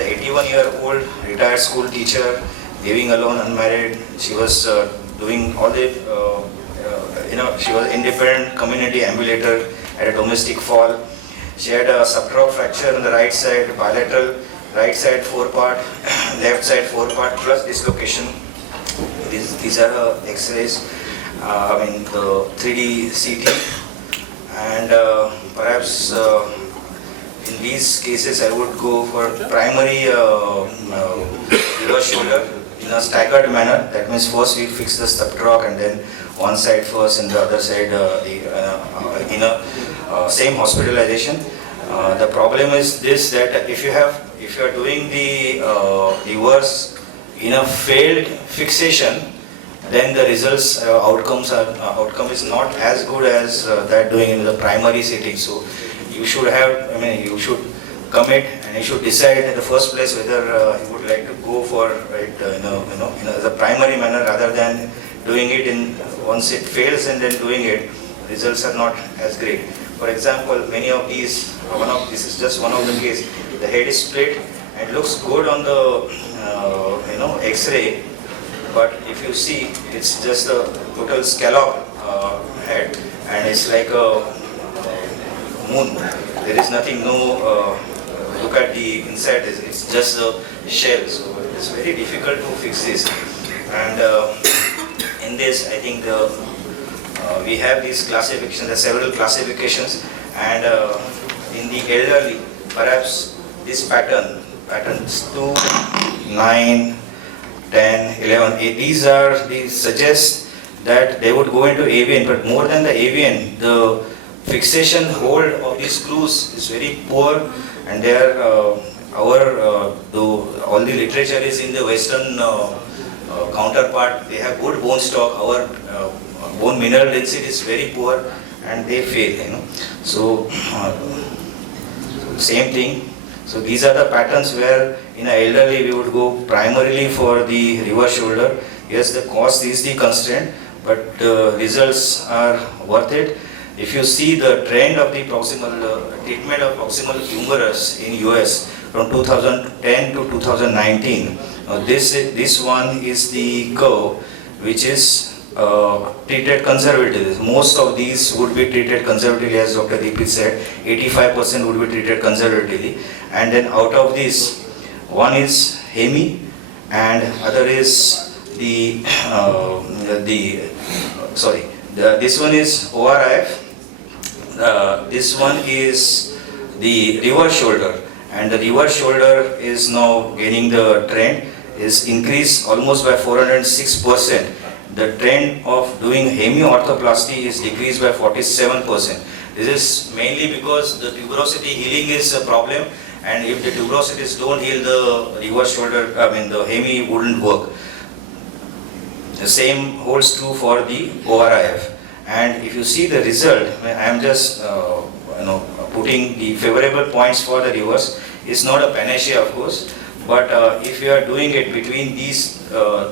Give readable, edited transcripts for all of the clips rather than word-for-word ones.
an 81-year-old retired school teacher, living alone, unmarried. She was doing all the, she was independent community ambulator at a domestic fall. She had a subdural fracture on the right side, bilateral, right side 4-part, left side 4-part plus dislocation. These are her X-rays, the 3D CT, and perhaps in these cases I would go for primary reverse shoulder in a staggered manner. That means first we fix the subdural and then one side first and the other side in a same hospitalization. The problem is this, that if you are doing the reverse in a failed fixation, then the results outcome is not as good as that doing in the primary setting. So you should have, you should commit and you should decide in the first place whether you would like to go for it in a primary manner rather than doing it in once it fails and then doing it, results are not as great. For example, many of these, this is just one of the case. The head is split and looks good on the X-ray, but if you see, it's just a total scallop head, and it's like a moon. There is nothing, look at the inside, it's just a shell, so it's very difficult to fix this. And in this, I think we have these classifications, there are several classifications, and in the elderly, perhaps this patterns 2, 9, 10, 11, these suggest that they would go into avian, but more than the avian, the fixation hold of these screws is very poor, and they are all the literature is in the Western counterpart. They have good bone stock. Our bone mineral density is very poor, and they fail. So same thing. So these are the patterns where in an elderly we would go primarily for the reverse shoulder. Yes, the cost is the constraint, but the results are worth it. If you see the trend of the proximal treatment of proximal humerus in US from 2010 to 2019, this one is the curve which is treated conservatively. Most of these would be treated conservatively, as Dr. Deepit said. 85% would be treated conservatively, and then out of this, one is hemi, and other is this one is ORIF. This one is the reverse shoulder, and the reverse shoulder is now gaining the trend, is increased almost by 406%. The trend of doing hemi-orthoplasty is decreased by 47%. This is mainly because the tuberosity healing is a problem, and if the tuberosities don't heal, the reverse shoulder, the hemi wouldn't work. The same holds true for the ORIF. And if you see the result, I am just putting the favorable points for the reverse. It's not a panacea, of course, but if you are doing it between these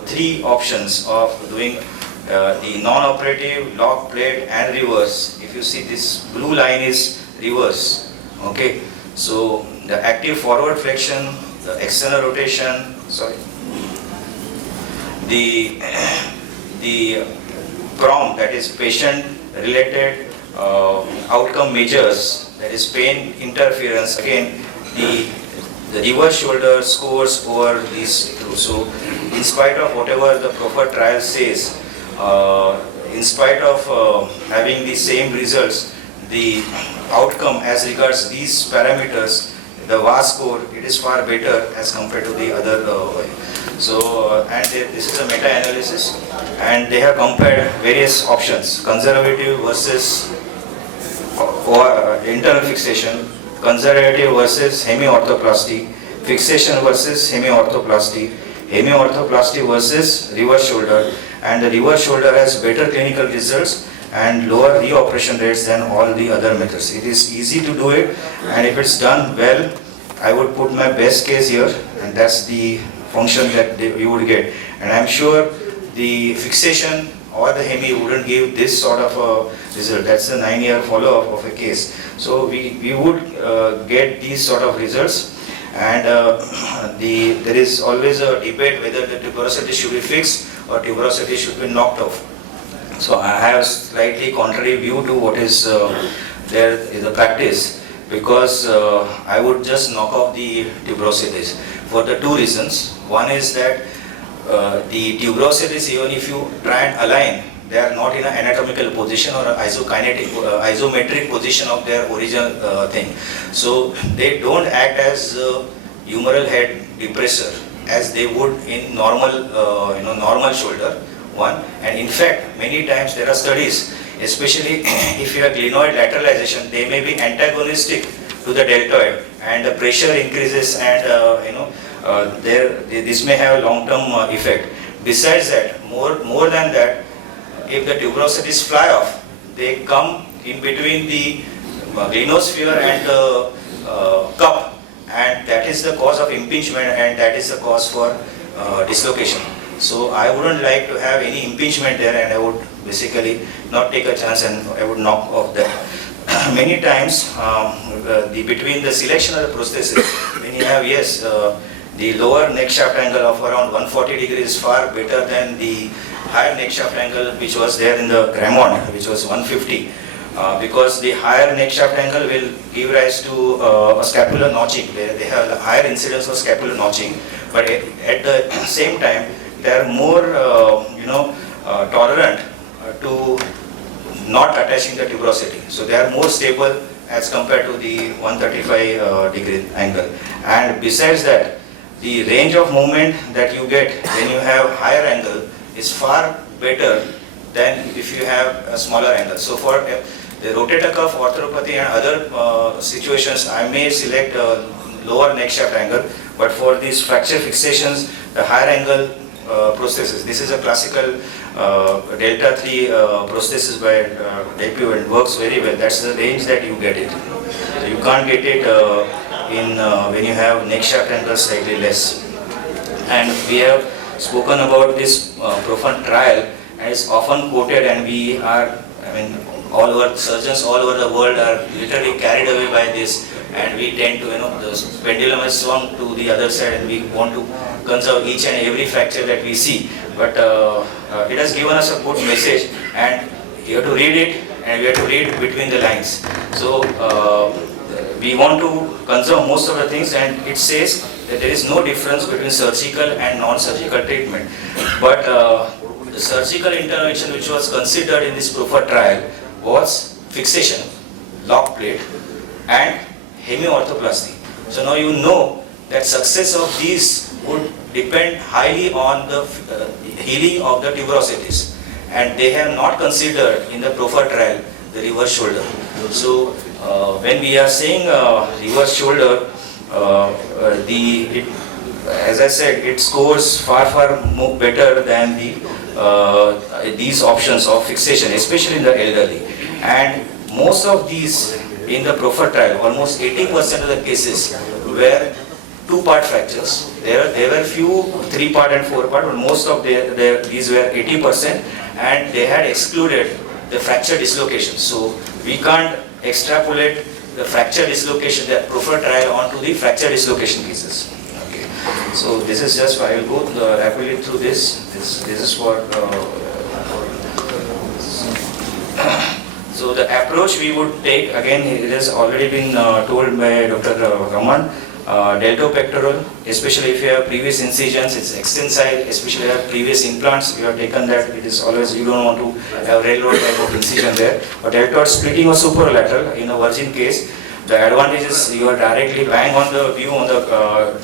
three options of doing the non-operative, lock plate and reverse, if you see this blue line is reverse, okay? So the active forward flexion, the external rotation, the PROM, that is patient related outcome measures, that is pain interference, again the reverse shoulder scores over these two. So in spite of whatever the preferred trial says, in spite of having the same results, the outcome as regards these parameters, the VAS score, it is far better as compared to the other way. So, this is a meta-analysis, and they have compared various options, conservative versus internal fixation, conservative versus hemi-orthoplasty, fixation versus hemi-orthoplasty, hemi-orthoplasty versus reverse shoulder, and the reverse shoulder has better clinical results and lower reoperation rates than all the other methods. It is easy to do it, and if it's done well, I would put my best case here, and that's the function that you would get. And I'm sure the fixation or the hemi wouldn't give this sort of a result. That's a 9-year follow-up of a case. So we would get these sort of results. and there is always a debate whether the tuberosity should be fixed or tuberosity should be knocked off. So I have slightly contrary view to what is there in the practice, because I would just knock off the tuberosities for the two reasons. One is that the tuberosities, even if you try and align, they are not in an anatomical position or isometric position of their original thing. So they don't act as humeral head depressor as they would in normal, normal shoulder. One, and in fact, many times there are studies, especially if you have glenoid lateralization, they may be antagonistic to the deltoid, and the pressure increases, and this may have a long-term effect. Besides that, more than that, if the tuberosities fly off, they come in between the glenosphere and the cup, and that is the cause of impingement, and that is the cause for dislocation. So I wouldn't like to have any impingement there, and I would basically not take a chance, and I would knock off that. Many times, between the selection of the prosthesis, when you have, yes, the lower neck shaft angle of around 140 degrees is far better than the higher neck shaft angle which was there in the Raman, which was 150. Because the higher neck shaft angle will give rise to a scapular notching. They have a higher incidence of scapular notching, but at the same time, they are more, tolerant to not attaching the tuberosity. So they are more stable as compared to the 135 degree angle. And besides that, the range of movement that you get when you have higher angle is far better than if you have a smaller angle. So for the rotator cuff orthoropathy and other situations, I may select a lower neck shaft angle, but for these fracture fixations, the higher angle prosthesis. This is a classical delta 3 prosthesis by Depew, and works very well. That's the range that you get it. So you can't get it when you have neck shaft angle slightly less. And we have spoken about this profound trial, and it's often quoted, and we are, all our surgeons all over the world are literally carried away by this, and we tend to, the pendulum has swung to the other side, and we want to conserve each and every fracture that we see. But it has given us a good message, and you have to read it, and we have to read between the lines. So we want to conserve most of the things, and it says that there is no difference between surgical and non-surgical treatment. But the surgical intervention which was considered in this PROFER trial was fixation, lock plate, and hemiorthoplasty. So now you know that success of these would depend highly on the healing of the tuberosities, and they have not considered in the PROFER trial the reverse shoulder. So when we are saying reverse shoulder, as I said, it scores far more better than these options of fixation, especially in the elderly. And most of these in the PROFER trial, almost 80% of the cases were two-part fractures. There were few 3-part and 4-part, but most of these were 80%, and they had excluded the fracture dislocation. So we can't extrapolate the fracture dislocation, the PROFER trial, onto the fracture dislocation cases. Okay. So this is just, I will go rapidly through this. This is for. So the approach we would take, again, it has already been told by Dr. Raman. Deltopectoral, especially if you have previous incisions, it's extensile, especially if you have previous implants, you have taken that, it is always, you don't want to have railroad type of incision there. But deltoid splitting or superlateral, in a virgin case, the advantage is you are directly bang on the view on the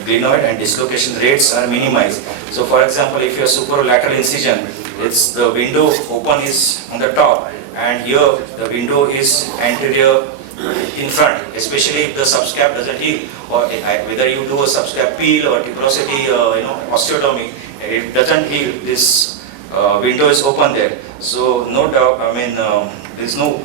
glenoid, and dislocation rates are minimized. So for example, if you have superlateral incision, it's the window open is on the top, and here the window is anterior in front, especially if the subscap doesn't heal, or whether you do a subscap peel or tuberosity, osteotomy, it doesn't heal, this window is open there. So no doubt, there's no,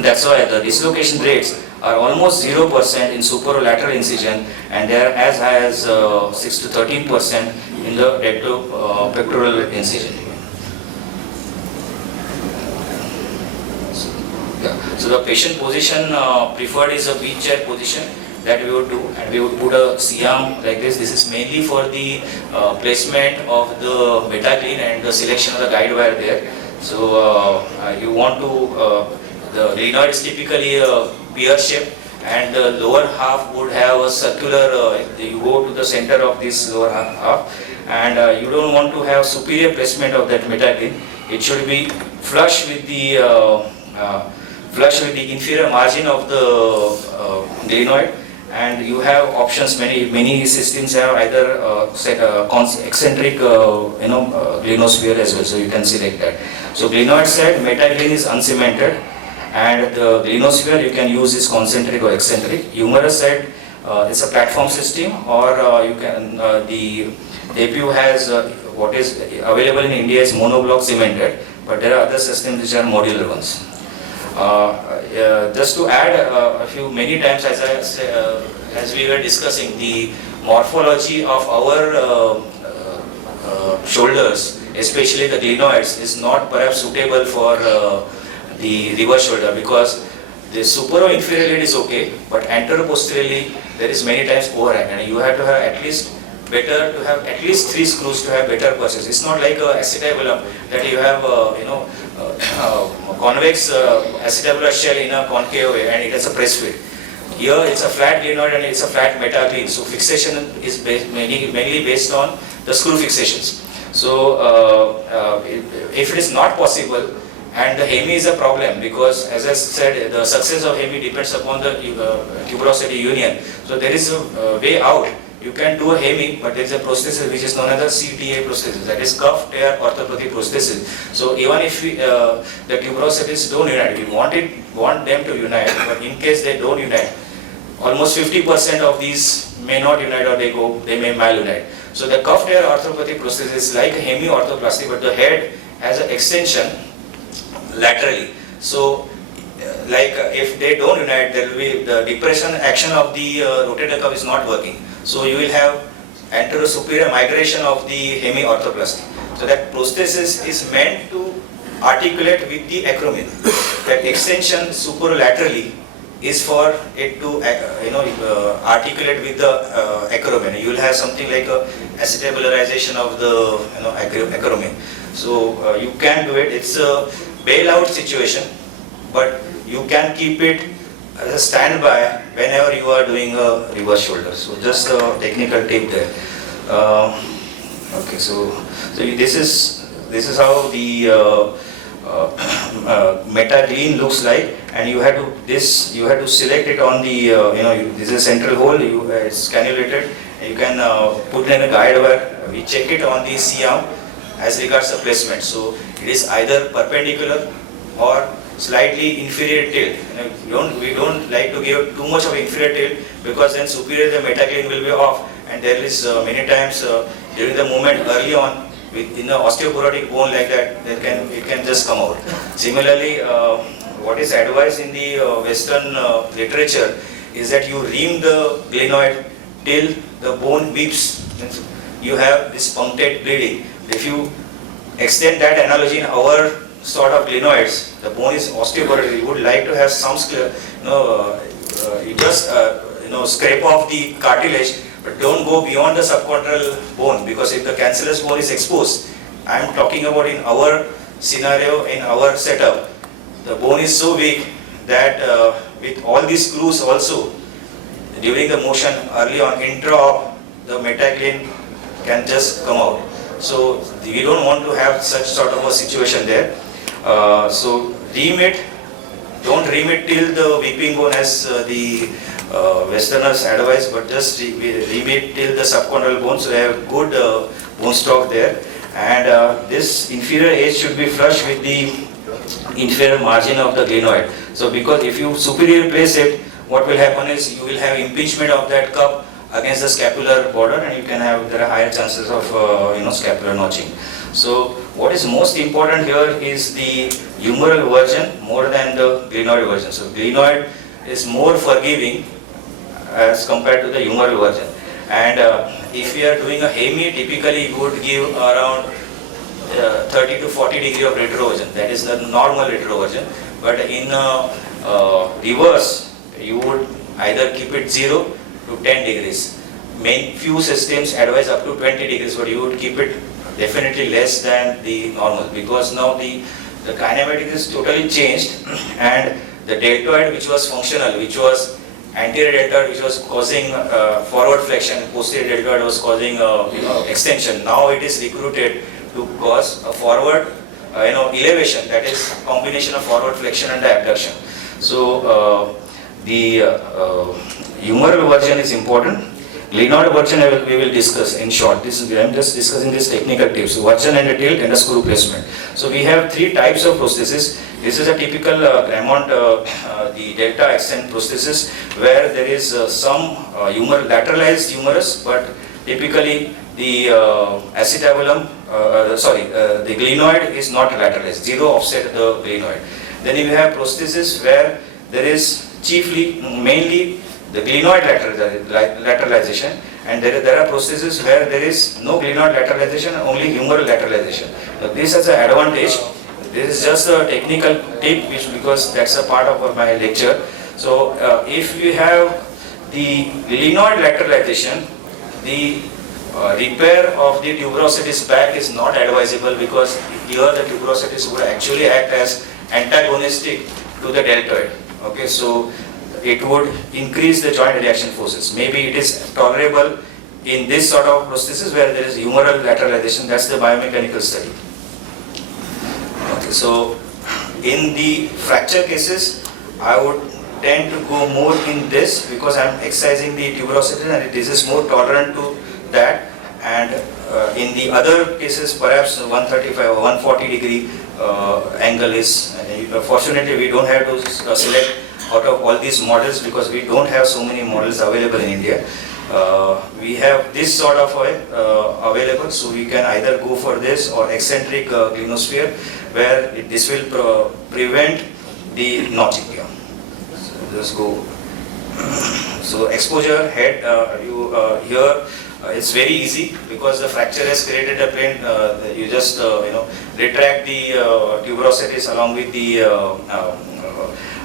that's why the dislocation rates are almost 0% in superolateral incision, and they are as high as 6 to 13% in the deltopectoral incision. So the patient position preferred is a V chair position, that we would do, and we would put a C-arm like this. This is mainly for the placement of the metaclean and the selection of the guide wire there. So you want to, the glenoid is typically a pear shape, and the lower half would have a circular, you go to the center of this lower half, and you don't want to have superior placement of that metaclean. It should be flush with the inferior margin of the glenoid, and you have options. Many systems have either eccentric glenosphere as well, so you can select that. So glenoid side metaclean is uncemented, and the glenosphere you can use is concentric or eccentric. Humerus side it's a platform system, or you can the APU has what is available in India is monoblock cemented, but there are other systems which are modular ones. Just to add many times, as we were discussing, the morphology of our shoulders, especially the glenoids, is not perhaps suitable for the reverse shoulder, because the supero-inferior lead is okay, but antero-posteriorly there is many times overhang, and you have to have at least 3 screws to have better purchase. It's not like a acetabulum that you have convex acetabular shell in a concave way and it has a press fit. Here it's a flat glenoid and it's a flat metaclean, so fixation is mainly based on the screw fixations. So if it is not possible, and the hemi is a problem, because as I said, the success of hemi depends upon the tuberosity union. So there is a way out. You can do a hemi, but there is a prosthesis which is known as the CTA prosthesis, that is cuff tear orthopedic prosthesis. So even if the tuberosities don't unite, we want them to unite, but in case they don't unite, almost 50% of these may not unite, or they may malunite. So the cuff tear orthopedic prosthesis is like a hemi orthoplasty, but the head has an extension laterally. So if they don't unite, there will be the depression action of the rotator cuff is not working. So you will have antero-superior migration of the hemi orthoplasty. So that prosthesis is meant to articulate with the acromion. That extension superolaterally is for it to articulate with the acromion. You will have something like a acetabularization of the acromion. So you can do it. It's a bailout situation, but you can keep it as a standby whenever you are doing a reverse shoulder. So just a technical tip there. Okay, so this is how the metaclean looks like, and you have to select it on the this is a central hole. It's cannulated. You can put in a guide wire. We check it on the C-arm as regards the placement. So it is either perpendicular or slightly inferior tilt. We don't like to give too much of inferior tilt, because then superior the metaclean will be off, and there is many times during the movement early on in the osteoporotic bone like that, it can just come out. Similarly, what is advised in the Western literature is that you ream the glenoid till the bone weeps. You have this punctate bleeding. If you extend that analogy in our sort of glenoids, the bone is osteoporotic. You would like to have some you just scrape off the cartilage, but don't go beyond the subchondral bone, because if the cancellous bone is exposed, I am talking about in our scenario, in our setup, the bone is so weak that with all these screws also, during the motion early on intra-op, the metaclean can just come out. So we don't want to have such sort of a situation there. So ream it, don't ream it till the weeping bone as the Westerners advise, but just ream it till the subchondral bone, so they have good bone stock there. And this inferior edge should be flush with the inferior margin of the glenoid. So because if you superior place it, what will happen is you will have impingement of that cup against the scapular border, and you can have, there are higher chances of scapular notching. So what is most important here is the humeral version more than the glenoid version. So glenoid is more forgiving as compared to the humeral version. And if we are doing a hemi, typically you would give around 30 to 40 degree of retroversion. That is the normal retroversion. But in reverse, you would either keep it 0 to 10 degrees. Few systems advise up to 20 degrees, but you would keep it definitely less than the normal, because now the kinematic is totally changed, and the deltoid which was functional, which was anterior deltoid, which was causing forward flexion, posterior deltoid was causing extension. Now it is recruited to cause a forward elevation, that is combination of forward flexion and the abduction. So the humeral version is important. Glenoid version we will discuss in short. I am just discussing these technical tips. Version and tilt and a screw placement. So we have 3 types of prosthesis. This is a typical Raman the delta extent prosthesis, where there is some lateralized humerus, but typically the acetabulum, the glenoid is not lateralized, 0 offset the glenoid. Then you have prosthesis where there is mainly the glenoid lateralization, and there are prostheses where there is no glenoid lateralization, only humeral lateralization. Now, this has an advantage. This is just a technical tip, because that's a part of my lecture. So if you have the glenoid lateralization, the repair of the tuberosities back is not advisable, because here the tuberosities would actually act as antagonistic to the deltoid. Okay, so it would increase the joint reaction forces. Maybe it is tolerable in this sort of prosthesis where there is humeral lateralization. That's the biomechanical study. Okay, so in the fracture cases, I would tend to go more in this, because I am excising the tuberosity and this is more tolerant to that. And in the other cases, perhaps 135 or 140 degree angle is, fortunately we don't have to select out of all these models, because we don't have so many models available in India. We have this sort of available, so we can either go for this or eccentric glenosphere, where this will prevent the notching. Yeah. So just go. So exposure head, here it's very easy, because the fracture has created a plane. You just retract the tuberosities along with the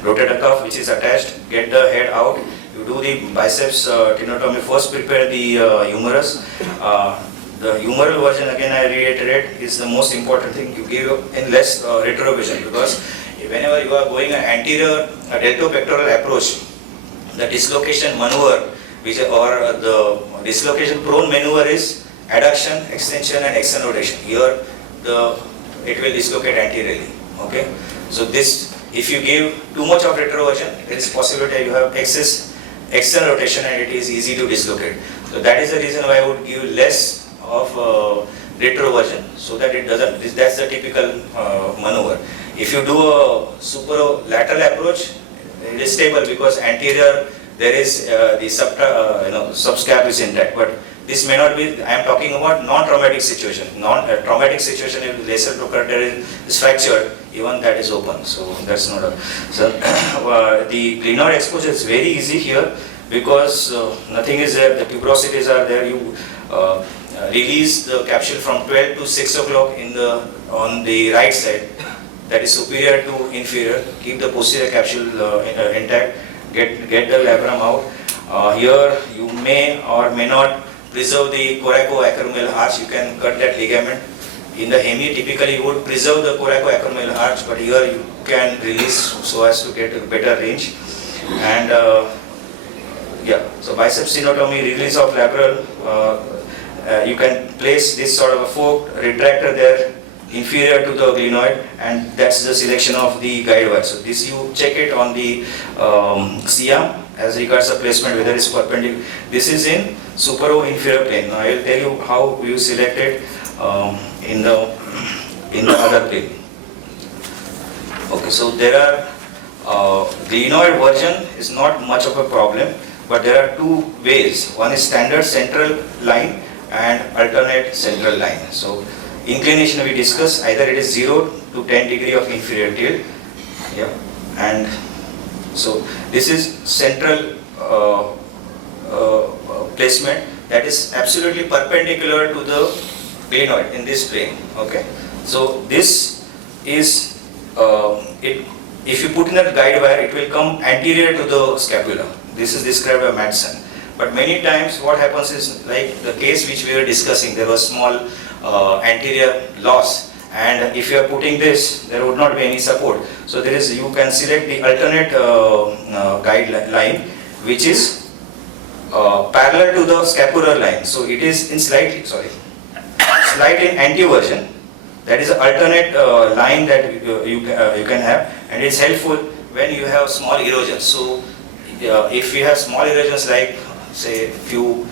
rotator cuff which is attached, get the head out. You do the biceps tenotomy, first prepare the humerus. The humeral version, again I reiterate, is the most important thing. You give in less retrovision, because whenever you are going an anterior deltopectoral approach, the dislocation maneuver or the dislocation prone maneuver is adduction, extension and external rotation. Here it will dislocate anteriorly. Okay, so this, if you give too much of retroversion, there is possibility you have excess external rotation and it is easy to dislocate. So that is the reason why I would give less of retroversion, so that it doesn't. That's the typical maneuver. If you do a superolateral approach, it is stable, because anterior there is the subscap is intact, but this may not be. I am talking about non-traumatic situation. Non-traumatic situation, if lesser trochanter is fractured, even that is open. So that's not a. So the glenoid exposure is very easy here, because nothing is there. The tuberosities are there. You release the capsule from 12 to 6 o'clock on the right side. That is superior to inferior. Keep the posterior capsule intact. Get the labrum out. Here you may or may not preserve the coracoacromial arch. You can cut that ligament. In the hemi, typically you would preserve the coracoacromial arch, but here you can release so as to get a better range. And so biceps tenotomy, release of labral. You can place this sort of a fork retractor there, inferior to the glenoid, and that's the selection of the guide wire. So this you check it on the CM as regards the placement, whether it's perpendicular. This is in supero-inferior plane. Now I will tell you how you select it in the other plane. Okay, so there are glenoid version is not much of a problem, but there are two ways. One is standard central line and alternate central line. So inclination we discuss, either it is 0 to 10 degree of inferior tilt, and so this is central placement, that is absolutely perpendicular to the glenoid in this plane. Okay, so this is if you put in a guide wire, it will come anterior to the scapula. this is described by Madsen. But many times what happens is, like the case which we were discussing, there was small anterior loss, and if you are putting this, there would not be any support. So there is, you can select the alternate guideline, which is parallel to the scapular line. So it is in slight in anteversion. That is an alternate line that you can have, and it's helpful when you have small erosions. So if you have small erosions like say few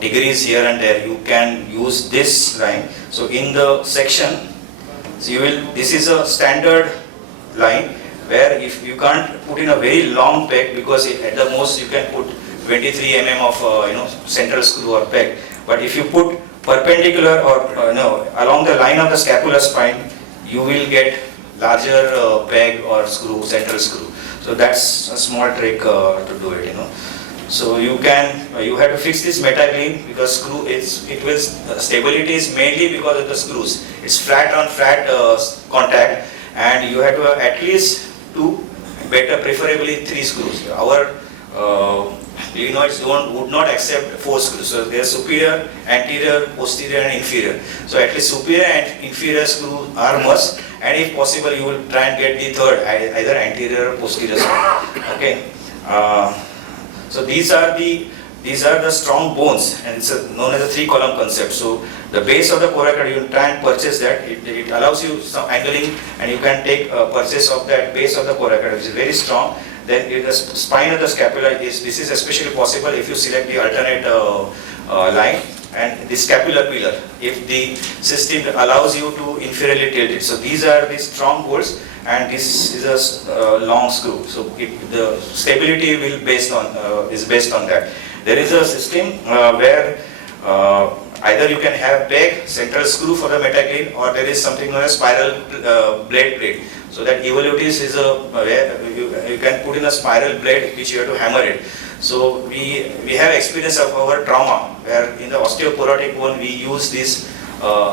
degrees here and there, you can use this line. So in the section, so you will, this is a standard line where if you can't put in a very long peg, because at the most you can put 23 mm of central screw or peg. But if you put perpendicular or along the line of the scapular spine, you will get larger peg or screw, central screw. So that's a small trick to do it. So you have to fix this metaclean, because stability is mainly because of the screws. It's flat on flat contact, and you have to have at least 2, better preferably 3 screws. Our Illinois would not accept 4 screws. So they are superior, anterior, posterior and inferior. So at least superior and inferior screw are must, and if possible you will try and get the third, either anterior or posterior screw. Okay. So these are the strong bones, and it's known as a 3-column concept. So the base of the coracoid, you can try and purchase that. It allows you some angling, and you can take purchase of that base of the coracoid, which is very strong. Then the spine of the scapula this is especially possible if you select the alternate line, and the scapular pillar, if the system allows you to inferiorly tilt it. So these are the strong bolts, and this is a long screw. So the stability is based on that. There is a system where either you can have peg, central screw for the metaclean, or there is something known as spiral blade plate. So that evolutis is where you can put in a spiral blade which you have to hammer it. So we have experience of our trauma where in the osteoporotic bone we use these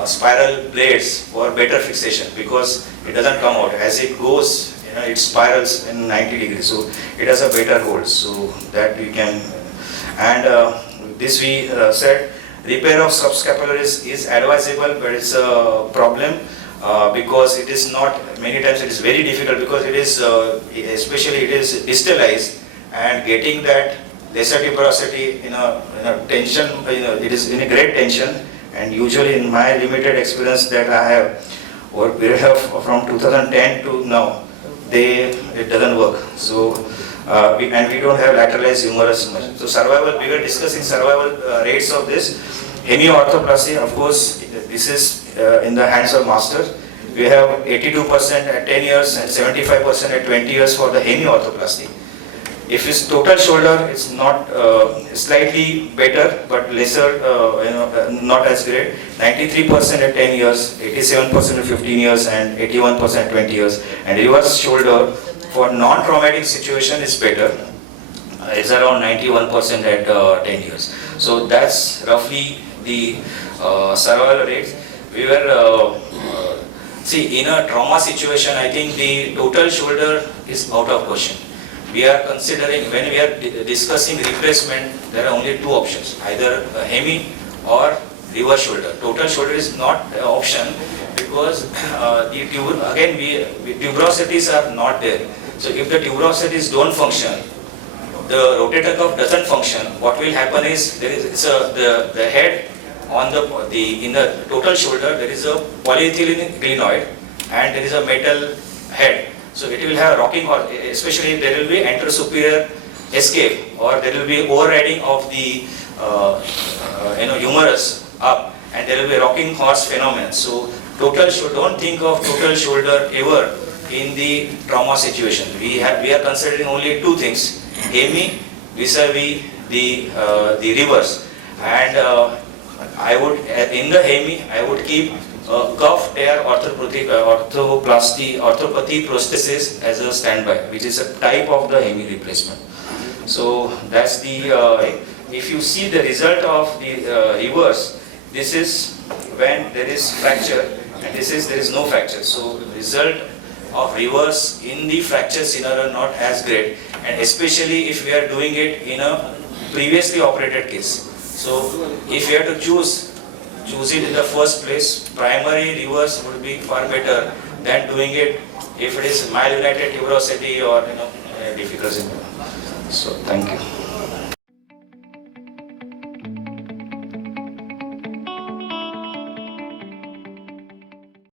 spiral blades for better fixation, because it doesn't come out. As it goes, it spirals in 90 degrees. So it has a better hold. So that we can, and this we said, repair of subscapular is advisable, but it's a problem. Because it is not, many times it is very difficult, because it is especially it is distalized, and getting that lesser tuberosity in a tension, it is in a great tension, and usually in my limited experience that I have over a period of from 2010 to now, it doesn't work. So we don't have lateralized humerus much. So survival, we were discussing survival rates of this. Hemiorthoplasty, of course, this is in the hands of master. We have 82% at 10 years and 75% at 20 years for the hemiorthoplasty. If it's total shoulder, it's not slightly better, but lesser, not as great. 93% at 10 years, 87% at 15 years, and 81% at 20 years. And reverse shoulder for non-traumatic situation is better. It's around 91% at 10 years. So that's roughly the survival rates. We were, see, in a trauma situation, I think the total shoulder is out of question. We are considering, when we are discussing replacement, there are only 2 options, either hemi or reverse shoulder. Total shoulder is not an option, because tuberosities are not there. So if the tuberosities don't function, the rotator cuff doesn't function, what will happen is, there is the head on in the total shoulder, there is a polyethylene glenoid and there is a metal head. So it will have rocking, or especially there will be anterosuperior escape, or there will be overriding of the humerus up, and there will be rocking horse phenomenon. So total shoulder, don't think of total shoulder ever in the trauma situation. We are considering only 2 things: hemi vis-a-vis the reverse. And I would, in the hemi, I would keep cuff tear orthopathy prosthesis as a standby, which is a type of the hemi replacement. So that's the, if you see the result of the reverse, this is when there is fracture, and this is there is no fracture. So result of reverse in the fracture scenario are not as great, and especially if we are doing it in a previously operated case. So if you have to choose it in the first place, primary reverse would be far better than doing it if it is malunited tuberosity or difficult symptom. So thank you.